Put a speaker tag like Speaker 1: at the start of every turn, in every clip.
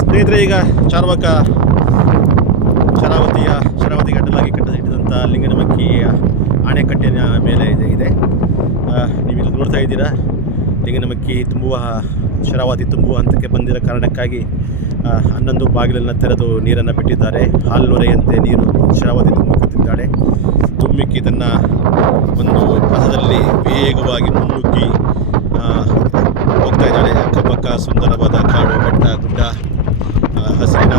Speaker 1: ಸ್ನೇಹಿತರೆ, ಈಗ ಚಾರ್ವಕ ಶರಾವತಿಯ ಶರಾವತಿ ಅಡ್ಡಲಾಗಿ ಕಟ್ಟದಿಟ್ಟಿದಂಥ ಲಿಂಗನಮಕ್ಕಿಯ ಅಣೆಕಟ್ಟಿನ ಮೇಲೆ ಇದೆ ಇದೆ. ನೀವಿಲ್ಲಿ ನೋಡ್ತಾ ಇದ್ದೀರಾ, ಲಿಂಗನಮಕ್ಕಿ ತುಂಬುವ, ಶರಾವತಿ ತುಂಬುವ ಹಂತಕ್ಕೆ ಬಂದಿರೋ ಕಾರಣಕ್ಕಾಗಿ ಹನ್ನೊಂದು ಬಾಗಿಲನ್ನು ತೆರೆದು ನೀರನ್ನು ಬಿಟ್ಟಿದ್ದಾರೆ. ಹಾಲ್ನೊರೆಯಂತೆ ನೀರು ಶರಾವತಿ ತುಂಬುತ್ತಿದ್ದಾಳೆ. ತುಂಬಿಕ್ಕಿ ತನ್ನ ಒಂದು ಪಥದಲ್ಲಿ ವೇಗವಾಗಿ ಮುನ್ನುಗ್ಗಿ ಹೋಗ್ತಾ ಇದ್ದಾಳೆ. ಅಕ್ಕಪಕ್ಕ ಸುಂದರವಾದ ಕಾಡು ಬೆಟ್ಟ ಗುಡ್ಡ ಹಸಿರಿನ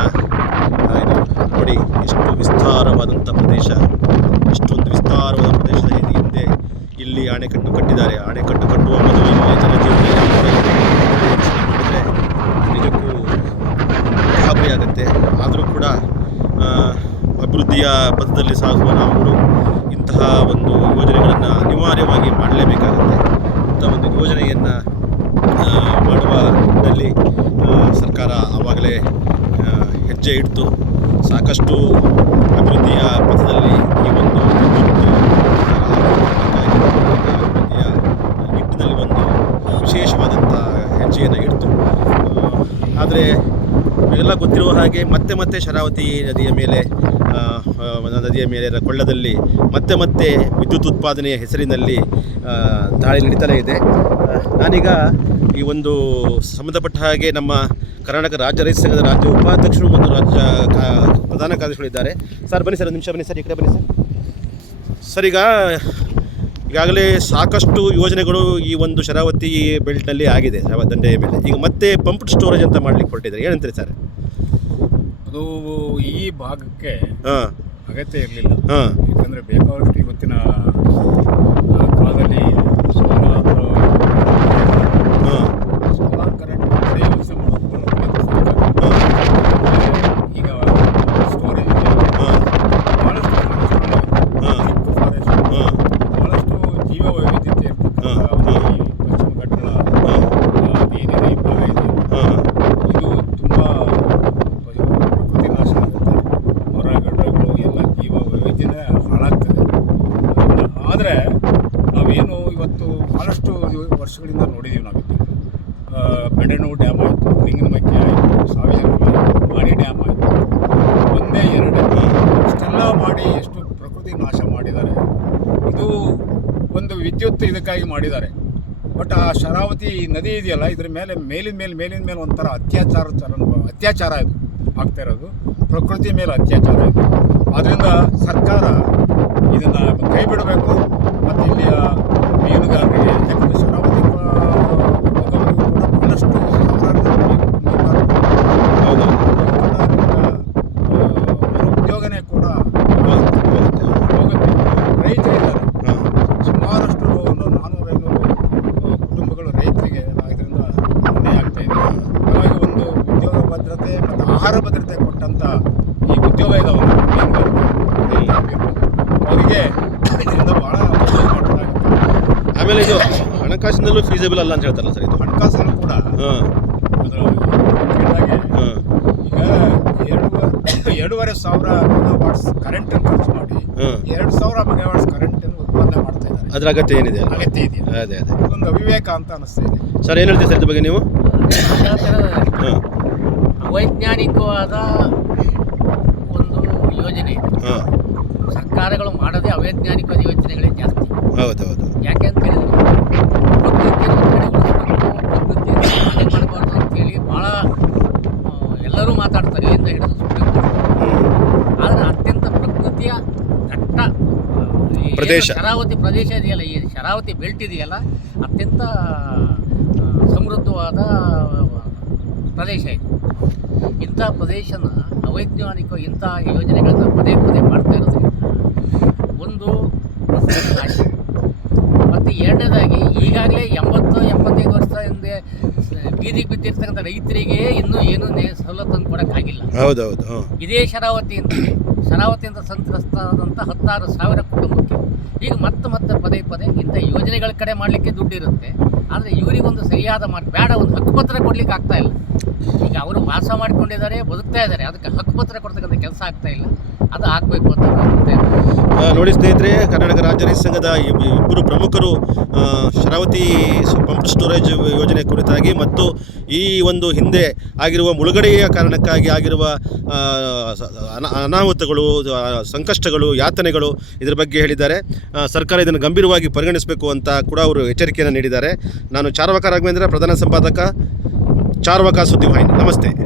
Speaker 1: ನೋಡಿ, ಎಷ್ಟು ವಿಸ್ತಾರವಾದಂಥ ಪ್ರದೇಶ. ಇಷ್ಟೊಂದು ವಿಸ್ತಾರವಾದ ಪ್ರದೇಶದ ಹಿಂದೆ ಇಲ್ಲಿ ಅಣೆಕಟ್ಟು ಕಟ್ಟಿದ್ದಾರೆ. ಅಣೆಕಟ್ಟು ಕಟ್ಟುವ ಮೊದಲು ಇಲ್ಲಿ ಜನಜೀವನ ಮಾಡಿದರೆ ನಿಜಕ್ಕೂ ಆಗುತ್ತೆ. ಆದರೂ ಕೂಡ ಅಭಿವೃದ್ಧಿಯ ಪಥದಲ್ಲಿ ಸಾಗುವ ನಾವುಗಳು ಇಂತಹ ಒಂದು ಯೋಜನೆಗಳನ್ನು ಅನಿವಾರ್ಯವಾಗಿ ಮಾಡಲೇಬೇಕಾಗುತ್ತೆ. ಇಂಥ ಒಂದು ಯೋಜನೆಯನ್ನು ಮಾಡುವ ನಿಟ್ಟಿನಲ್ಲಿ ಸರ್ಕಾರ ಆವಾಗಲೇ ಹೆಜ್ಜೆ ಇಡ್ತು. ಸಾಕಷ್ಟು ಅಭಿವೃದ್ಧಿಯ ಪಥದಲ್ಲಿ ಈ ಒಂದು ಅಭಿವೃದ್ಧಿಯ ನಿಟ್ಟಿನಲ್ಲಿ ಒಂದು ವಿಶೇಷವಾದಂಥ ಹೆಜ್ಜೆಯನ್ನು ಇಡ್ತು. ಆದರೆ ಎಲ್ಲ ಗೊತ್ತಿರುವ ಹಾಗೆ ಮತ್ತೆ ಮತ್ತೆ ಶರಾವತಿ ನದಿಯ ಮೇಲೆ ನದಿಯ ಮೇಲೆ ಕೊಳ್ಳದಲ್ಲಿ ಮತ್ತೆ ಮತ್ತೆ ವಿದ್ಯುತ್ ಉತ್ಪಾದನೆಯ ಹೆಸರಿನಲ್ಲಿ ದಾಳಿ ನಡೀತಲೇ ಇದೆ. ನಾನೀಗ ಈ ಒಂದು ಸಂಬಂಧಪಟ್ಟ ಹಾಗೆ ನಮ್ಮ ಕರ್ನಾಟಕ ರಾಜ್ಯ ರೈತ ಸಂಘದ ರಾಜ್ಯ ಉಪಾಧ್ಯಕ್ಷರು ಮತ್ತು ರಾಜ್ಯ ಕಾ- ಪ್ರಧಾನ ಕಾರ್ಯದರ್ಶಿಗಳಿದ್ದಾರೆ ಸರ್ ಬನ್ನಿ ಸರ್ ಒಂದು ನಿಮಿಷ ಬನ್ನಿ ಸರ್ ಈ ಕಡೆ ಬನ್ನಿ ಸರ್. ಸರ್ ಈಗ ಈಗಾಗಲೇ ಸಾಕಷ್ಟು ಯೋಜನೆಗಳು ಈ ಒಂದು ಶರಾವತಿ ಬೆಲ್ಟ್ನಲ್ಲಿ ಆಗಿದೆ ದಂಡೆಯ ಮೇಲೆ ಈಗ ಮತ್ತೆ ಪಂಪ್ಡ್ ಸ್ಟೋರೇಜ್ ಅಂತ ಮಾಡ್ಲಿಕ್ಕೆ ಹೊರಟಿದ್ದಾರೆ. ಏನಂತೀರಿ ಸರ್?
Speaker 2: ಅದು ಈ ಭಾಗಕ್ಕೆ
Speaker 1: ಹಾಂ.
Speaker 2: ಅಗತ್ಯ ಇರಲಿಲ್ಲ.
Speaker 1: ಹಾಂ.
Speaker 2: ಯಾಕಂದರೆ ಬೇಕಾದಷ್ಟು ಇವತ್ತಿನ ಕಾಲದಲ್ಲಿ 嗯。ವರ್ಷಗಳಿಂದ ನೋಡಿದ್ದೀವಿ ನಾವು ಬೆಡೆನೂರು ಡ್ಯಾಮ್ ಆಯಿತು ಲಿಂಗನಮಕ್ಕಿ ಆಯಿತು ಸಾವಿರ ಮಾಣಿ ಡ್ಯಾಮ್ ಆಯಿತು. ಒಂದೇ ಎರಡು ಇಷ್ಟೆಲ್ಲ ಮಾಡಿ ಎಷ್ಟು ಪ್ರಕೃತಿ ನಾಶ ಮಾಡಿದ್ದಾರೆ. ಇದು ಒಂದು ವಿದ್ಯುತ್ ಇದಕ್ಕಾಗಿ ಮಾಡಿದ್ದಾರೆ. ಬಟ್ ಆ ಶರಾವತಿ ನದಿ ಇದೆಯಲ್ಲ, ಇದ್ರ ಮೇಲೆ ಮೇಲಿನ ಮೇಲೆ ಮೇಲಿನ ಮೇಲೆ ಒಂಥರ ಅತ್ಯಾಚಾರ ಅತ್ಯಾಚಾರ ಇದು ಆಗ್ತಾ ಇರೋದು. ಪ್ರಕೃತಿ ಮೇಲೆ ಅತ್ಯಾಚಾರ ಇದು. ಆದ್ದರಿಂದ ಸರ್ಕಾರ ಇದನ್ನು ಕೈ ಬಿಡಬೇಕು ಮತ್ತು ಇಲ್ಲಿಯ ಮೀನುಗಾರರಿಗೆ ಯಾಕಂದರೆ ಶರಾವತಿ ಜನ
Speaker 1: ಹೌದು
Speaker 2: ಉದ್ಯೋಗನೇ ಕೂಡ ರೈತರಿದ್ದಾರೆ ಸುಮಾರಷ್ಟು ಒಂದು ನಾನ್ನೂರ ಐನೂರು ಕುಟುಂಬಗಳು ರೈತರಿಗೆ ಇದರಿಂದ ಮನೆ ಆಗ್ತಾ ಇದೆ ಒಂದು ಉದ್ಯೋಗ ಭದ್ರತೆ ಮತ್ತು ಆಹಾರ ಭದ್ರತೆ ಕೊಟ್ಟಂಥ ಈ ಉದ್ಯೋಗ ಮೀನುಗಾರಿಕೆ ಇದರಿಂದ ಭಾಳ
Speaker 1: ಆಮೇಲೆ ಇದು ಹಣಕಾಸಿನಲ್ಲೂ ಫೀಸಬಲ್ ಅಲ್ಲ ಅಂತ ಹೇಳ್ತಾರಲ್ಲ ಸರ್ ಇದು.
Speaker 2: ಹಣಕಾಸಲ್ಲೂ ಕೂಡ
Speaker 1: ಹಾಂ.
Speaker 2: ಅದರ
Speaker 1: ಹಾಂ.
Speaker 2: ಈಗ ಎರಡೂವರೆ ಎರಡೂವರೆ ಸಾವಿರ ಮೆಗಾವಾಟ್ಸ್ ಕರೆಂಟ್ ಖರ್ಚು ಮಾಡಿ
Speaker 1: ಹಾಂ.
Speaker 2: ಎರಡು ಸಾವಿರ ಮೆಗಾವಾಟ್ಸ್ ಕರೆಂಟ್ ಉತ್ಪಾದನೆ ಮಾಡ್ತಾ ಇದ್ದಾರೆ.
Speaker 1: ಅದ್ರ ಅಗತ್ಯ ಏನಿದೆ
Speaker 2: ಅಗತ್ಯ ಇದೆಯಾ?
Speaker 1: ಅದೇ ಅದೇ
Speaker 2: ಒಂದು ಅವಿವೇಕ ಅಂತ ಅನಿಸ್ತಾ ಇದೆ.
Speaker 1: ಸರ್ ಏನು ಹೇಳ್ತೀವಿ ಸರ್ ಇದ್ರ ಬಗ್ಗೆ ನೀವು? ವೈಜ್ಞಾನಿಕವಾದ
Speaker 3: ಅವೈಜ್ಞಾನಿಕವಾದ ಒಂದು ಯೋಜನೆ ಇದೆ.
Speaker 1: ಹಾಂ.
Speaker 3: ಸರ್ಕಾರಗಳು ಮಾಡೋದೇ ಅವೈಜ್ಞಾನಿಕ ಯೋಜನೆಗಳೇ ಜಾಸ್ತಿ
Speaker 1: ಹೌದೌದು ಹೌದು
Speaker 3: ಯಾಕೆ ಅಂತ ಹೇಳಿದ್ರೆ ಪ್ರಕೃತಿ ಮಾಡಬಾರ್ದು ಅಂತೇಳಿ ಭಾಳ ಎಲ್ಲರೂ ಮಾತಾಡ್ತಾರೆ ಇಲ್ಲಿಂದ ಹಿಡಿದು ಸುಪ್ರೀಂ ಕೋರ್ಟ್. ಆದರೆ ಅತ್ಯಂತ ಪ್ರಕೃತಿಯ ದಟ್ಟ
Speaker 1: ಪ್ರದೇಶ.
Speaker 3: ಶರಾವತಿ ಪ್ರದೇಶ ಇದೆಯಲ್ಲ ಈ ಶರಾವತಿ ಬೆಲ್ಟ್ ಇದೆಯಲ್ಲ ಅತ್ಯಂತ ಸಮೃದ್ಧವಾದ ಪ್ರದೇಶ ಇದು ಇಂಥ ಪ್ರದೇಶನ ಅವೈಜ್ಞಾನಿಕ ಇಂಥ ಯೋಜನೆಗಳನ್ನು ಪದೇ ಪದೇ ಮಾಡ್ತಾ ಇರೋದ್ರಿಂದ ಒಂದು ಮತ್ತು ಎರಡನೇದಾಗಿ ಈಗಾಗಲೇ ಎಂಬತ್ತು ಎಂಬತ್ತೈದು ವರ್ಷ ಹಿಂದೆ ಬೀದಿ ಬೀದಿಗೆ ಬಿದ್ದಿರ್ತಕ್ಕಂಥ ರೈತರಿಗೆ ಇನ್ನೂ ಏನೂ ಸವಲತ್ತನ್ನು ಕೊಡೋಕ್ಕಾಗಿಲ್ಲ.
Speaker 1: ಹೌದು ಹೌದು ಹಾಂ
Speaker 3: ಇದೇ ಶರಾವತಿಯಿಂದ ಶರಾವತಿಯಿಂದ ಸಂತ್ರಸ್ತಾದಂಥ ಹತ್ತಾರು ಸಾವಿರ ಕುಟುಂಬಕ್ಕೆ. ಈಗ ಮತ್ತೆ ಮತ್ತೆ ಪದೇ ಪದೇ ಇಂಥ ಯೋಜನೆಗಳ ಕಡೆ ಮಾಡಲಿಕ್ಕೆ ದುಡ್ಡು ಇರುತ್ತೆ ಆದರೆ ಇವರಿಗೊಂದು ಸರಿಯಾದ ಮಾರ್ಗ ಬೇಡ ಒಂದು ಹಕ್ಕುಪತ್ರ ಕೊಡಲಿಕ್ಕೆ ಆಗ್ತಾ ಇಲ್ಲ. ಈಗ ಅವರು ವಾಸ ಮಾಡಿಕೊಂಡಿದ್ದಾರೆ, ಬದುಕ್ತಾ ಇದ್ದಾರೆ. ಅದಕ್ಕೆ ಹಕ್ಕುಪತ್ರ ಕೊಡ್ತಕ್ಕಂಥ ಕೆಲಸ ಆಗ್ತಾ ಇಲ್ಲ. ಅದು ಆಗಬೇಕು ಅಂತ.
Speaker 1: ನೋಡಿ ಸ್ನೇಹಿತರೆ, ಕರ್ನಾಟಕ ರಾಜ್ಯ ರೈತ ಸಂಘದ ಇಬ್- ಇಬ್ಬರು ಪ್ರಮುಖರು ಶರಾವತಿ ಪಂಪ್ ಸ್ಟೋರೇಜ್ ಯೋಜನೆ ಕುರಿತಾಗಿ ಮತ್ತು ಈ ಒಂದು ಹಿಂದೆ ಆಗಿರುವ ಮುಳುಗಡೆಯ ಕಾರಣಕ್ಕಾಗಿ ಆಗಿರುವ ಅನಾಹುತಗಳು ಸಂಕಷ್ಟಗಳು, ಯಾತನೆಗಳು ಇದರ ಬಗ್ಗೆ ಹೇಳಿದ್ದಾರೆ. ಸರ್ಕಾರ ಇದನ್ನು ಗಂಭೀರವಾಗಿ ಪರಿಗಣಿಸಬೇಕು ಅಂತ ಕೂಡ ಅವರು ಎಚ್ಚರಿಕೆಯನ್ನು ನೀಡಿದ್ದಾರೆ. ನಾನು ಚಾರವಕ ರಾಘವೇಂದ್ರ ಪ್ರಧಾನ ಸಂಪಾದಕ. ચાર વાગ્યા સુધી હોય નમસ્તે.